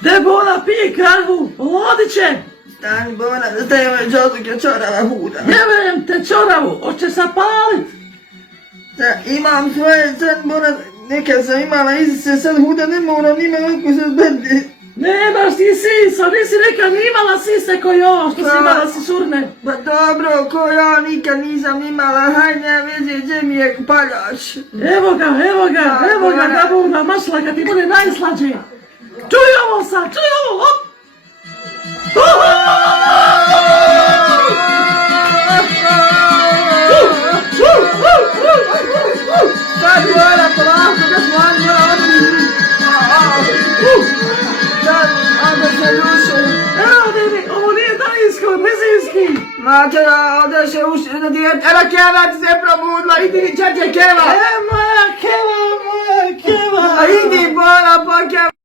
Debora pije karvu, odit će. Stani Bona, da ste imali čozuke čorava huda. Jerujem te čoravu, hoće se palit. Imam svoje sad Bona, nekad sam imala izice, sad huda ne moram nima oko se zbrdi. Nemaš ti sisa, nisi nekad imala sise ko još, što si imala sisurne. Pa dobro, ko ja nikad nisam imala, haj nema veze, gdje mi je paljač. Evo ga, Gabuna, mašla kad ti bude najslađe. Čuj ovo sad, čuj ovo, hop! Sad Bona, polako, da smo oni mora odmiti. Sad, onda se duše. Evo Dini, ovo nije dalinsko, blizinski. Mater, onda se uši na dijet. Evo Keva ti se probudila, idi četje Keva. Moja Keva. Idi Bona, pa Keva.